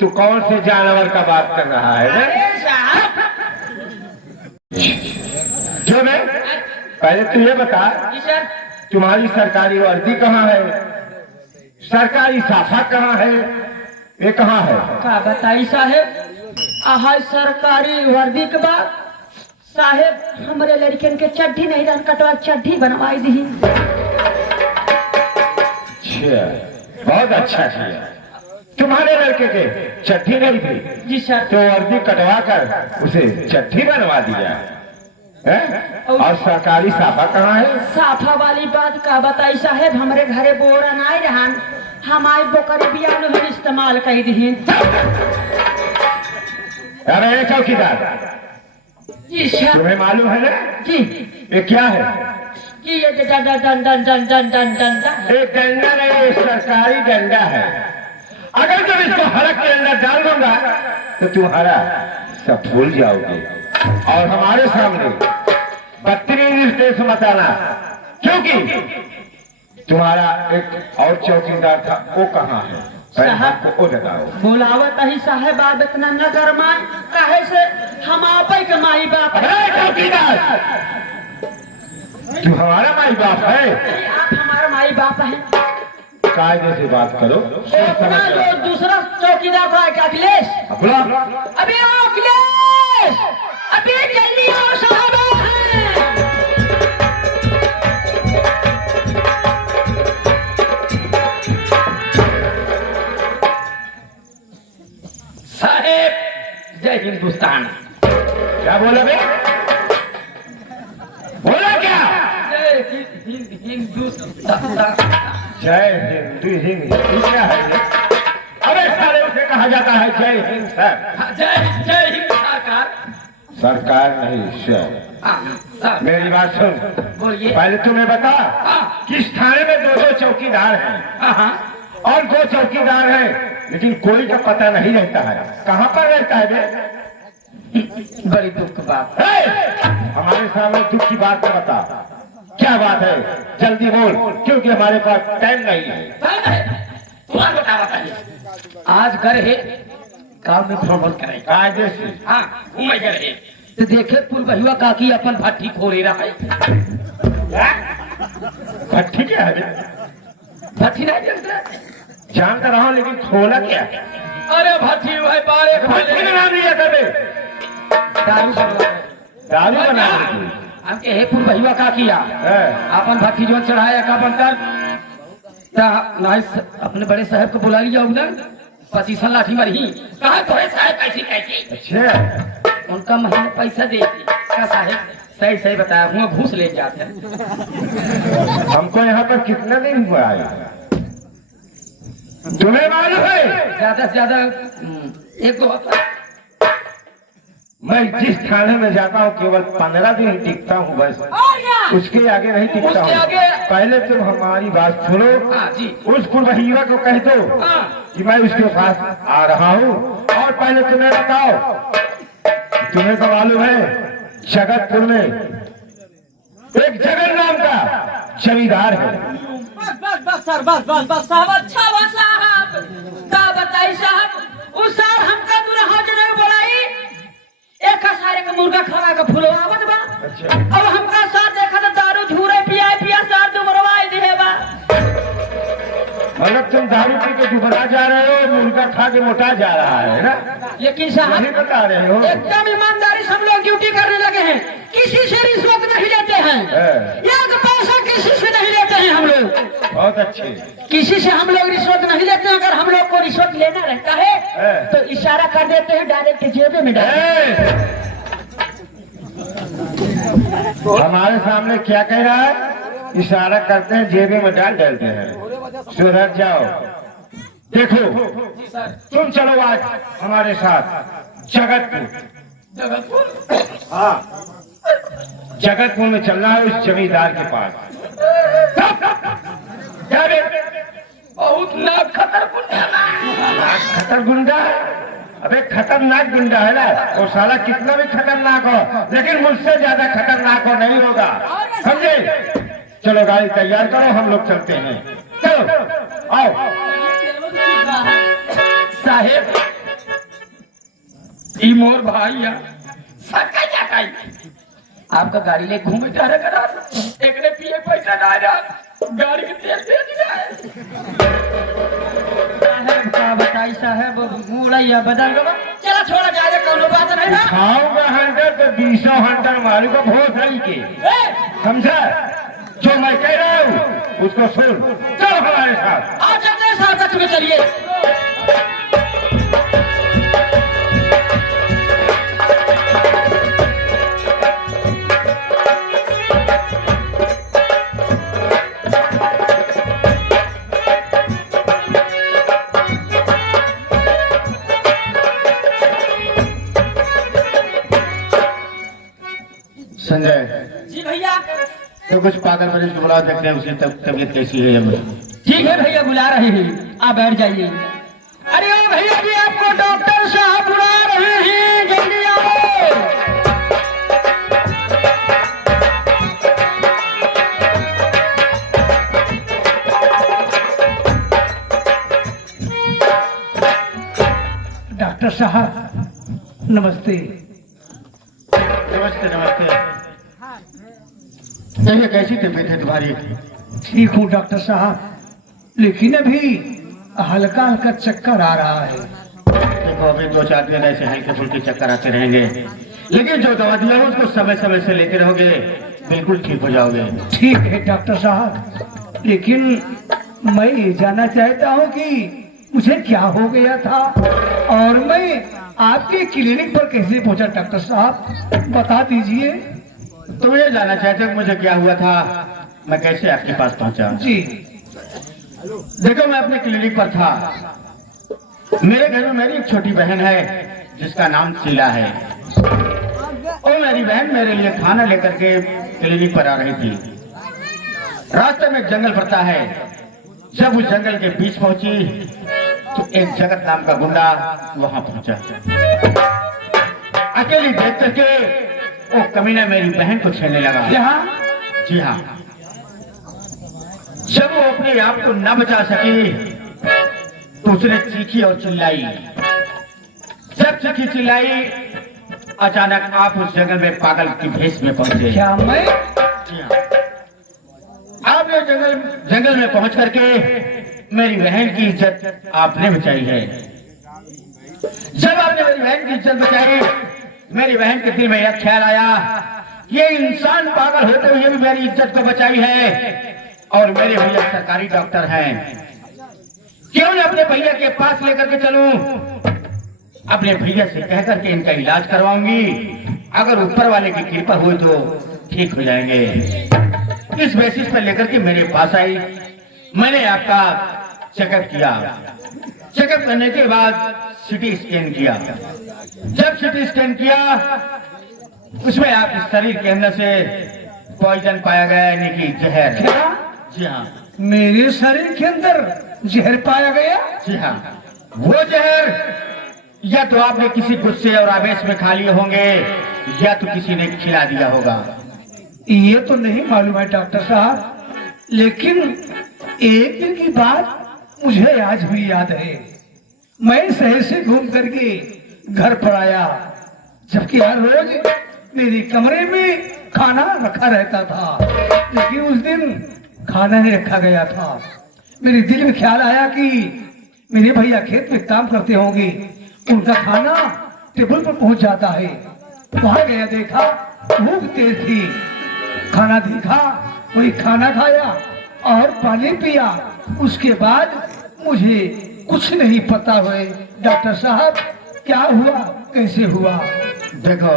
तू कौन से जानवर का बात कर रहा है बे? जो बे पहले तू ये बता, तुम्हारी सरकारी वर्दी कहाँ है, सरकारी साफा कहाँ है, ये कहाँ है? का बताई साहेब, आहा सरकारी वर्दी के बाद साहेब हमारे लड़कियन के चड्ढी नहीं रहन कटवा चड्ढी बनवाई दी। बहुत अच्छा किया। तुम्हारे लड़के के चड्ढी नहीं थी जी सर, तो वर्दी कटवा कर उसे चड्ढी बनवा दिया है? और सरकारी साफा कहाँ है? साफा वाली बात का बताई साहेब, हमारे घरे बोरा नहीं रहन, हमारे बोकरी बिया में इस्तेमाल कर दी। अरे चौकीदार जी सर, तुम्हें मालूम है ना जी ये क्या है? कि ये डंडा डंडा डंडा डंडा एक डंडा नहीं, ये सरकारी डंडा है। अगर तुम इसको हड़क के अंदर डाल दूंगा तो तुम्हारा सब भूल जाओगे और हमारे सामने बदतमीजी से मत आना, क्योंकि तुम्हारा एक और चौकीदार था, वो कहाँ है? साहब को बताओ। बुलावत ही साहेब, आप इतना न गरमाए, काहे से हम आपे के माई बाप है। चौकीदार तू हमारा माई बाप है? आप हमारा माई बाप है। कायदे से बात करो। अपना जो दूसरा चौकीदार का है अखिलेश, अभी आओ अखिलेश, अभी जल्दी आओ साहब साहेब। जय हिंदुस्तान। क्या बोला बे? बोला क्या? जय हिंदुस्तान। जय हिंद हिंद क्या है ये? अबे साले उसे कहा जाता है जय हिंद सर। जय जय हिंद सरकार। सरकार नहीं सर। सर मेरी बात सुन, बोलिए। पहले तुम्हें बता किस थाने में दो चौकीदार हैं और दो चौकीदार हैं, लेकिन कोई का पता नहीं रहता है। कहाँ पर रहता है बे? बड़ी दुख की बात। हमारे सामने दुख की बात बता, क्या बात है? जल्दी बोल, क्योंकि हमारे पास टाइम नहीं है। तुम्हारा बताइए। आज घर है गाँव में भ्रमण करें। कायदे से। हाँ घूमे गए तो देखे पुल बहुआ काकी अपन भट्टी खोले रहा है। भट्टी क्या है? भट्टी नहीं जानते? जानता रहा हूँ, लेकिन खोला क्या? अरे भट्टी भाई बारे भट्टी का नाम लिया कर बे। दारू बनवा दारू बना हम के हे पुल बहुआ का किया अपन भट्टी जो चढ़ाया का बनकर अपने बड़े साहब को बुला लिया उधर पसीसन लाठी मरही कहा तो साहब कैसी कैसी। अच्छा, उनका महीने पैसा दे क्या साहब? सही सही बताया हूँ, घूस ले जाते हैं। हमको यहाँ पर कितना दिन हुआ आया तुम्हें मालूम है? ज्यादा से ज्यादा एक दो हफ्ता। मैं जिस थाने में जाता हूँ केवल 15 दिन टिकता हूँ बस, उसके आगे नहीं टिकता हूँ। पहले तुम हमारी बात सुनो। जी। उस कुलवहिया को कह दो कि मैं उसके पास आ रहा हूँ। और पहले तुम्हें बताओ, तुम्हें तो मालूम है जगतपुर में एक जगन नाम का जमींदार है। बस सर, बस साहब, अच्छा बस साहब का बताई साहब, उस साल हमका दूर हाजिर बोलाई एक सारे का मुर्गा खड़ा का फुलवावत बा। अच्छा। अब हमका साथ देखा तो दारू झूरे पिया साथ दुबरवाई दे बा। मतलब तुम दारू पी के दुबरा जा रहे हो, मुर्गा खा के मोटा जा रहा है ना? लेकिन साहब नहीं बता रहे हो? एकदम ईमानदारी से हम लोग ड्यूटी करने लगे हैं, किसी से रिश्वत नहीं लेते हैं, एक पैसा किसी से नहीं लेते हैं हम लोग। बहुत अच्छे। किसी से हम लोग रिश्वत नहीं लेते हैं। अगर हम लोग को रिश्वत लेना रहता है तो इशारा कर देते हैं, डायरेक्ट जेबे में डाल। हमारे सामने क्या कह रहा है? इशारा करते हैं, जेबे में डाल डालते हैं। सुधर जाओ। देखो तुम चलो आज हमारे साथ जगतपुर। हाँ, जगतपुर में चलना है उस जमींदार के पास। क्या बे? बहुत नाक खतर गुंडा है? अबे खतरनाक गुंडा है ना वो साला, कितना भी खतरनाक हो लेकिन मुझसे ज्यादा खतरनाक हो नहीं होगा, समझे? चलो गाड़ी तैयार करो, हम लोग चलते हैं। चलो आओ। साहेब ई मोर भाई है सबका जाता है आपका गाड़ी ले घूमे जा रहा करा एक ने पिए पैसा ना रहा गाड़ी के तेल दे दिया साहब का बताई साहब मुड़ैया बदल गवा चला छोड़ा जा रे कोनो बात नहीं ना खाऊंगा हंटर तो 200 हंटर मारूंगा भोज हरी के समझा जो मैं कह रहा हूँ उसको सुन चल हमारे साथ आ जाते साथ में चलिए संजय जी भैया तो कुछ पागल मरीज को बुला देखते हैं उसकी तबीयत कैसी है अब ठीक है भैया बुला रहे हैं आप बैठ जाइए अरे ओ भैया जी आपको डॉक्टर साहब बुला रहे हैं जल्दी आओ डॉक्टर साहब नमस्ते। नमस्ते नमस्ते देखिए कैसी तबीयत है तुम्हारी ठीक हूँ डॉक्टर साहब, लेकिन अभी हल्का हल्का चक्कर आ रहा है। देखो अभी 2-4 दिन ऐसे हल्के फुल्के चक्कर आते रहेंगे, लेकिन जो दवा दिया है उसको समय समय से लेते रहोगे बिल्कुल ठीक हो जाओगे। ठीक है डॉक्टर साहब, लेकिन मैं ये जानना चाहता हूँ कि मुझे क्या हो गया था और मैं आपके क्लिनिक पर कैसे पहुंचा। डॉक्टर साहब बता दीजिए। तुम ये जानना चाहते हो कि मुझे क्या हुआ था, मैं कैसे आपके पास पहुंचा? जी देखो मैं अपने क्लिनिक पर था, मेरे घर में मेरी एक छोटी बहन है जिसका नाम शीला है। और मेरी बहन मेरे लिए खाना लेकर के क्लिनिक पर आ रही थी। रास्ते में एक जंगल पड़ता है, जब उस जंगल के बीच पहुंची तो एक जगत नाम का गुंडा वहां पहुंचा। अकेली देख करके वो कमीना मेरी बहन को छेड़ने लगा। जी हाँ, जब वो अपने आप को न बचा सकी तो उसने चीखी और चिल्लाई। जब चीखी चिल्लाई अचानक आप उस जंगल में पागल की भेष में पहुंचे। क्या मैं? जी हाँ, आपने जंगल में पहुंच करके मेरी बहन की इज्जत आपने बचाई है। जब आपने मेरी बहन की इज्जत बचाई, मेरी बहन के दिल में यह ख्याल आया ये इंसान पागल होते हुए भी मेरी इज्जत को बचाई है और मेरे भैया सरकारी डॉक्टर हैं, क्यों न अपने भैया के पास लेकर के चलूं, अपने भैया से कह करके इनका इलाज करवाऊंगी, अगर ऊपर वाले की कृपा हुई तो ठीक हो जाएंगे। इस बेसिस पर लेकर के मेरे पास आई। मैंने आपका चेकअप किया, चेकअप करने के बाद सिटी स्कैन किया। जब सिटी स्कैन किया उसमें आपके शरीर के अंदर से पॉइजन पाया गया, यानी कि जहर। जी हाँ, मेरे शरीर के अंदर जहर पाया गया? जी हाँ, वो जहर या तो आपने किसी गुस्से और आवेश में खा लिए होंगे या तो किसी ने खिला दिया होगा। ये तो नहीं मालूम है डॉक्टर साहब, लेकिन एक दिन की बात मुझे आज भी याद है। मैं शहर से घूम करके घर पर आया, जबकि हर रोज मेरे कमरे में खाना रखा रहता था, लेकिन उस दिन खाना नहीं रखा गया था। मेरे दिल में ख्याल आया कि मेरे भैया खेत में काम करते होंगे, उनका खाना टेबल पर पहुंच जाता है। वहां गया, देखा भूख तेज थी, खाना देखा, वही खाना खाया और पानी पिया। उसके बाद मुझे कुछ नहीं पता हुए। डॉक्टर साहब क्या हुआ, कैसे हुआ? देखो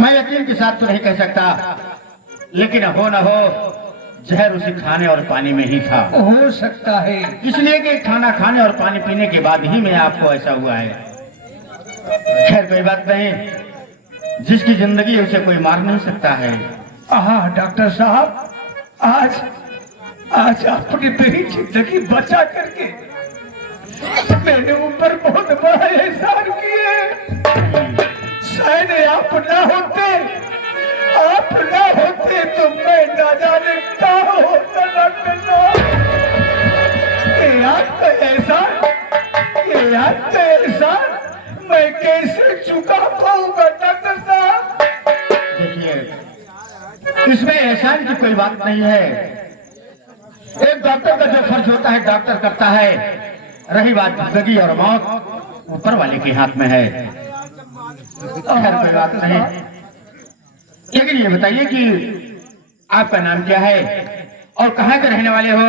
मैं यकीन के साथ तो नहीं कह सकता, लेकिन हो न हो जहर उसे खाने और पानी में ही था। हो सकता है, इसलिए कि खाना खाने और पानी पीने के बाद ही में आपको ऐसा हुआ है। खैर कोई बात नहीं, जिसकी जिंदगी है उसे कोई मार नहीं सकता है। हाँ डॉक्टर साहब, आज आपने मेरी जिंदगी बचा करके मैंने ऊपर बहुत बड़ा एहसान किए। शायद आप ना होते तो मैं ना जाने क्या होता। डॉक्टर साहब आपका एहसान यार एहसान मैं कैसे चुका पाऊंगा डॉक्टर साहब? देखिए, इसमें एहसान की कोई बात नहीं है। एक डॉक्टर का जो फर्ज होता है डॉक्टर करता है। रही बात जिंदगी और मौत, ऊपर वाले के हाथ में है। खैर कोई बात नहीं। लेकिन ये बताइए कि आपका नाम क्या है और कहाँ के रहने वाले हो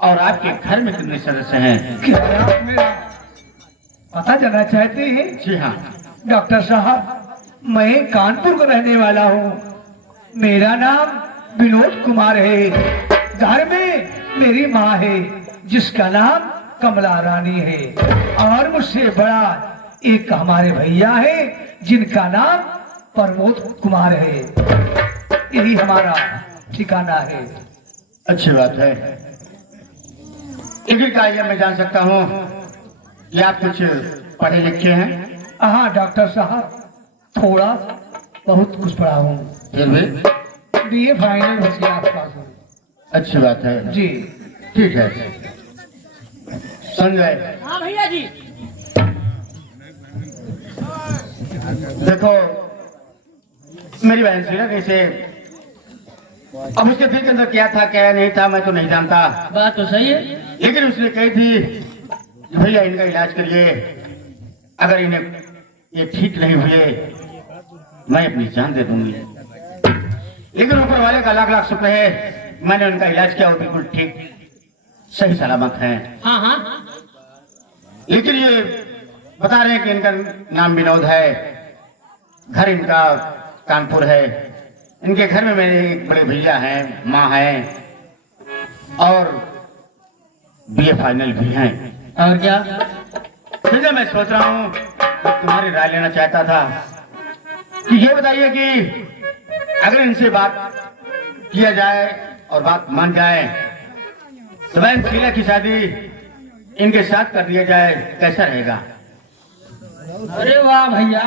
और आपके घर में कितने सदस्य हैं? क्या आप मेरा पता जानना चाहते हैं? जी हाँ। डॉक्टर साहब, मैं कानपुर का रहने वाला हूँ। मेरा नाम विनोद कुमार है। घर में मेरी माँ है जिसका नाम कमला रानी है, और मुझसे बड़ा एक हमारे भैया है जिनका नाम प्रमोद कुमार है। यही हमारा ठिकाना है। अच्छी बात है। लेकिन क्या ये मैं जान सकता हूँ कि आप कुछ पढ़े लिखे हैं? हाँ डॉक्टर साहब, थोड़ा बहुत कुछ पढ़ा हूँ। फिर भी बीए फाइनल बस के आसपास हूँ। अच्छी बात है जी। ठीक है। संजय, हाँ भैया जी। देखो मेरी बहन सी ना कैसे, अब उसके दिल के अंदर क्या था क्या नहीं था मैं तो नहीं जानता, बात तो सही है। लेकिन उसने कही थी कि भैया इनका इलाज करिए, अगर इन्हें ये ठीक नहीं हुए मैं अपनी जान दे दूंगी। लेकिन ऊपर वाले का लाख लाख शुक्र है, मैंने उनका इलाज किया, वो बिल्कुल ठीक सही सलामत है। हाँ हाँ। लेकिन ये बता रहे हैं कि इनका नाम विनोद है, घर इनका कानपुर है। इनके घर में मेरे एक बड़े भैया हैं, माँ है और बीए फाइनल भी हैं। और क्या? फिर मैं सोच रहा हूँ तुम्हारी राय लेना चाहता था कि ये बताइए कि अगर इनसे बात किया जाए और बात मान जाए तो बहन शीला की शादी इनके साथ कर दिया जाए, कैसा रहेगा? अरे वाह भैया,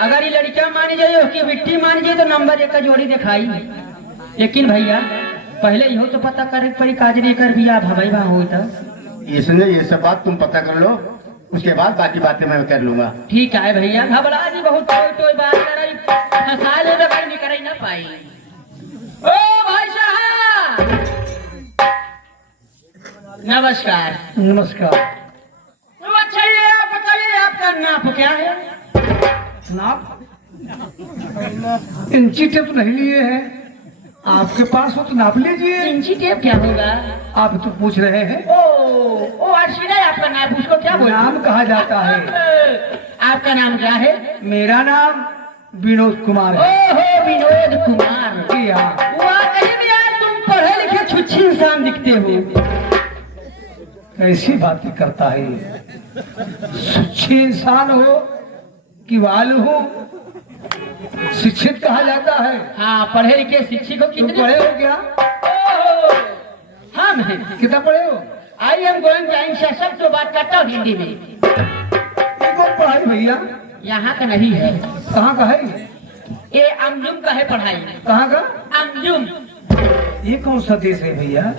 अगर ये लड़कियां मानी जाए उसकी बिट्टी मानी जाए तो नंबर 1 का जोड़ी दिखाई। लेकिन भैया पहले यो तो पता करे पड़ी काजरी कर भी आप हवाई वहां हुई था। इसलिए ये सब बात तुम पता कर लो, उसके बाद बाकी बातें मैं कर लूंगा। ठीक है भैया, घबरा जी बहुत कोई बात कराई फसाले बगैर नहीं कराई ना पाई। ओ भाई साहब नमस्कार। नमस्कार। तो अच्छा ये आप बताइए आपका नाप क्या है? नाप इंची टेप नहीं लिए हैं, आपके पास हो तो नाप लीजिए। इंची टेप क्या होगा? आप तो पूछ रहे हैं। ओ अर्शिना है आपका नाम, उसको क्या बोलते हैं? नाम कहा जाता है। आपका नाम क्या है? मेरा नाम विनोद कुमार है। ओहो विनोद कुमार। जी हाँ। वाह कहीं भी यार तुम पढ़े लिखे छुच्छी इंसान दिखते हो। कैसी बातें करता है ये? सुच्छे इंसान हो कि वालू हो, शिक्षित कहा जाता है। हाँ पढ़े लिखे शिक्षित हो। तुम कितने पढ़े हो क्या? हम कितना पढ़े हो? आई एम गोइंग टू सब तो बात करता हूँ हिंदी में। ये कौन पढ़ाई भैया? यहाँ का नहीं है, कहाँ का है? ये अंजुम का है पढ़ाई। कहाँ का? अंजुम। ये कौन सा देश है भैया?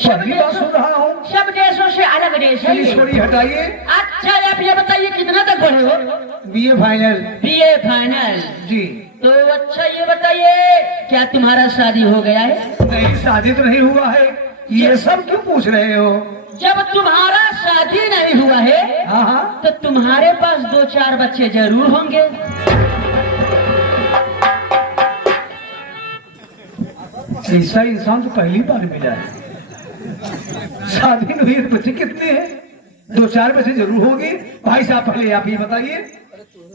पहली बार सुन रहा हूँ। सब देशों से अलग देश है चलिए ये। छोड़ी हटाइए। अच्छा आप ये बताइए कितना तक पढ़े हो? BA final. BA final. जी। तो अच्छा ये बताइए क्या तुम्हारा शादी हो गया है? नहीं, शादी तो नहीं हुआ है। ये सब क्यों पूछ रहे हो? जब तुम्हारा शादी नहीं हुआ है हाँ हाँ। तो तुम्हारे पास 2-4 बच्चे जरूर होंगे। ऐसा इंसान तो पहली बार मिला है। शादी नहीं हुई तो बच्चे कितने हैं? 2-4 बच्चे जरूर होंगे। भाई साहब पहले आप ये बताइए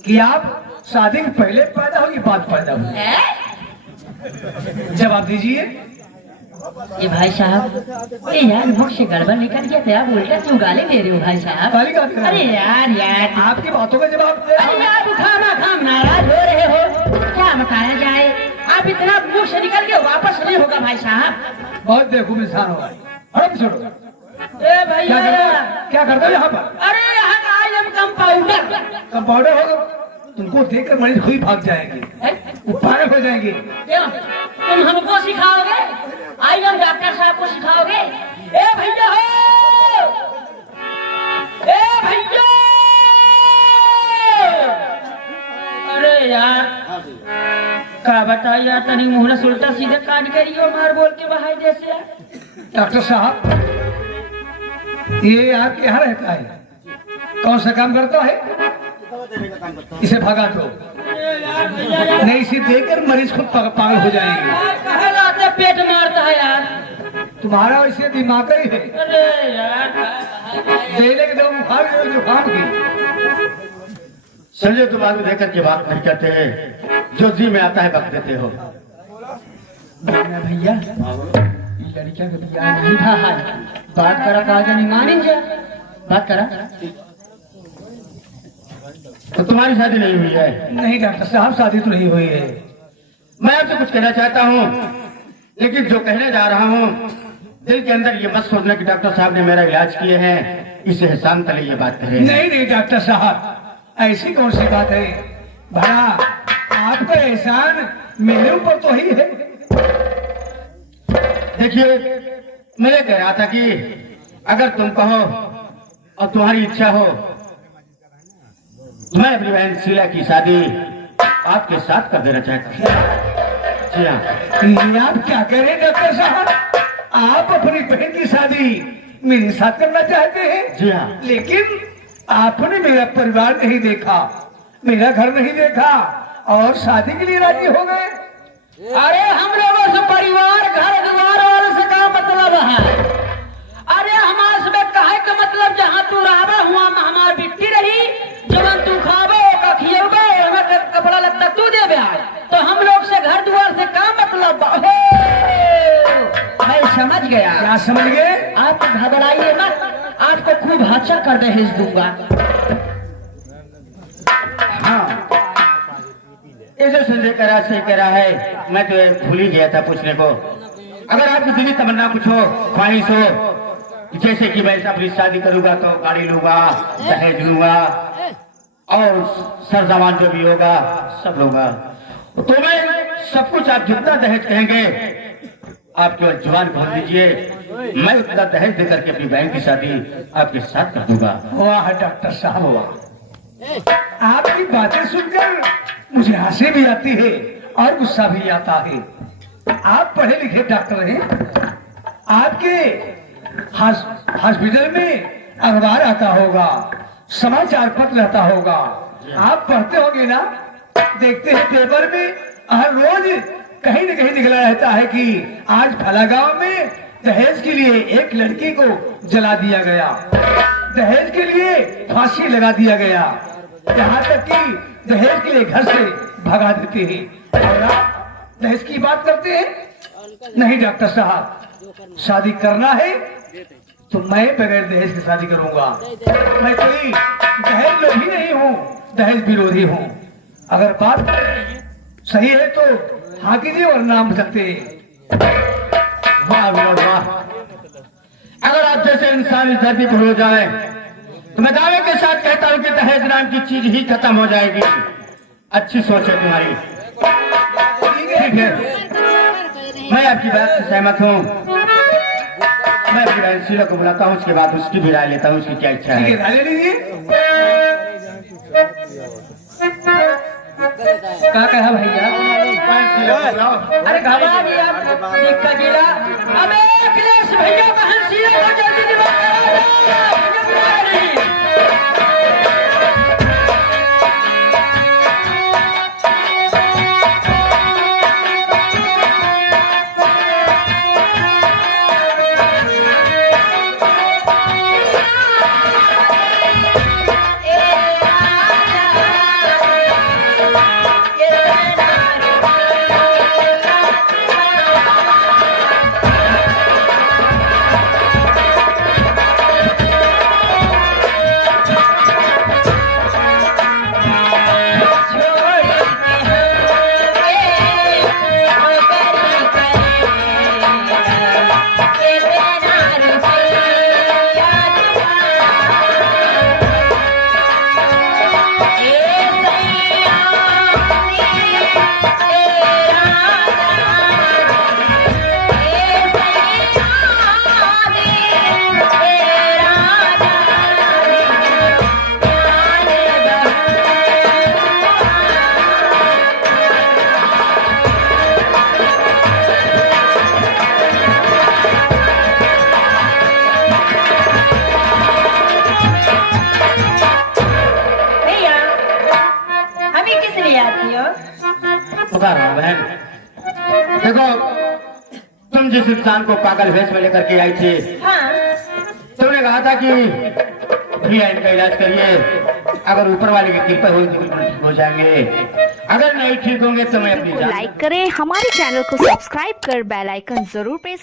कि आप शादी के पहले पैदा हो कि बाद पैदा हो? जवाब दीजिए। ये भाई साहब ये यार मुख से गड़बड़ निकल गया था, आप उल्टा क्यों गाली दे रहे हो भाई साहब? गाली का दे रहे हो? अरे यार आपकी बातों का जवाब दे। अरे आप खाम नाराज हो रहे हो, क्या बताया जाए? आप इतना मुख से निकल के वापस नहीं होगा भाई साहब। बहुत बेवकूफ इंसान होगा। अरे छोड़ो। ए भैया क्या करते हो यहाँ पर? अरे यहाँ का आई एम कंपाउंडर। कंपाउंडर हो तुमको देखकर मरीज खुद भाग जाएंगे, वो पागल हो जाएंगे। क्यों? तुम हमको सिखाओगे? आई एम डॉक्टर साहब को सिखाओगे? ए भैया हो, ए भैया का बताइए तनी मुहरा उल्टा सीधे काट करियो मार बोल के बहाई जैसे। डॉक्टर साहब, ये आपके यहाँ रहता है? कौन सा काम करता है? इसे भगा दो, नहीं इसे देकर मरीज खुद पागल हो जाएंगे। कहला तो पेट मारता है यार। तुम्हारा वैसे दिमाग ही है। अरे यार देले के दो बुखार जुकाम की। संजय तुम आगे देकर के बात नहीं करते हैं, जो जी में आता है बक देते हो। भैया ये लड़किया के भैया नहीं था हाल बात करा कहा जानी मानेंगे बात करा। तो तुम्हारी शादी नहीं हुई है? नहीं डॉक्टर साहब, शादी तो नहीं हुई है। मैं आपसे कुछ कहना चाहता हूँ, लेकिन जो कहने जा रहा हूँ दिल के अंदर ये मत सोचना कि डॉक्टर साहब ने मेरा इलाज किए हैं, इसे एहसान तले ये बात करें। नहीं नहीं डॉक्टर साहब, ऐसी कौन सी बात है? भला आपका एहसान मेरे ऊपर तो ही है। देखिए, मैं ये कह रहा था कि अगर तुम कहो और तुम्हारी इच्छा हो, मैं अपनी बहन शीला की शादी आपके साथ कर देना चाहता हूँ। जी हाँ। ये आप क्या कह रहे हैं डॉक्टर साहब? आप अपनी बहन की शादी मेरे साथ करना चाहते हैं? जी हाँ। लेकिन आपने मेरा परिवार नहीं देखा, मेरा घर नहीं देखा और शादी के लिए राजी हो गए। अरे हम लोगों से परिवार घर द्वार वालों से क्या मतलब है? अरे हमारे से काहे का मतलब जहाँ तू रहा हुआ हमार बिकती रही, जब तू खाबो खियोबो हमें कपड़ा लत्ता तू दे तो हम लोग से घर द्वार से क्या मतलब? मैं समझ गया। क्या समझ गए? आप घबराइए मत, आपको खूब अच्छा कर दहेज दूंगा। हाँ, ऐसे संजय करा से करा है, मैं तो भूल ही गया था पूछने को। अगर आपकी दिली तमन्ना कुछ हो, ख्वाहिश हो, जैसे कि मैं अपनी शादी करूंगा तो गाड़ी लूंगा, दहेज लूंगा और सर सामान जो भी होगा सब लूंगा, तो मैं सब कुछ आप जितना दहेज कहेंगे आप केवल जुबान खोल दीजिए, मैं उतना दहेज देकर के अपनी बहन की शादी आपके साथ कर दूंगा। वाह डॉक्टर साहब वाह, आपकी बातें सुनकर मुझे हंसी भी आती है और गुस्सा भी आता है। आप पढ़े लिखे डॉक्टर हैं, आपके हॉस्पिटल में अखबार आता होगा, समाचार पत्र आता होगा, आप पढ़ते होंगे ना, देखते हैं पेपर में हर रोज कहीं न कहीं निकला रहता है कि आज फला गांव में दहेज के लिए एक लड़की को जला दिया गया, दहेज के लिए फांसी लगा दिया गया, यहाँ तक कि दहेज के लिए घर से भगा देते हैं। और आप दहेज की बात करते हैं? नहीं डॉक्टर साहब, शादी करना है तो मैं बगैर दहेज की शादी करूंगा। मैं कोई दहेज लोभी नहीं हूँ, दहेज विरोधी हूँ। अगर बात सही है तो हाँ कीजिए और नाम सकते। वाह विनोद वाह, अगर आप जैसे इंसान इस धरती पर हो जाए तो मैं दावे के साथ कहता हूँ कि दहेज नाम की चीज ही खत्म हो जाएगी। अच्छी सोच है तुम्हारी, ठीक है, मैं आपकी बात से सहमत हूँ। मैं अपनी बहन शीला को बुलाता हूँ, उसके बाद उसकी भी राय लेता हूँ, उसकी क्या इच्छा है। राय ले लीजिए। क्या कहा भैया? अरे घबरा गया का जिला। अबे अखिलेश भैया बहन शीला को जल्दी दिमाग पुकार रहा हूँ बहन। देखो, तुम जिस इंसान को पागल भेष में लेकर के आई थी, हाँ तुमने कहा था कि भैया इनका इलाज करिए, अगर ऊपर वाले की कृपा होगी तो बिल्कुल ठीक हो जाएंगे, अगर नहीं ठीक होंगे तो मैं अपनी जान। लाइक करें, हमारे चैनल को सब्सक्राइब कर बेल आइकन जरूर प्रेस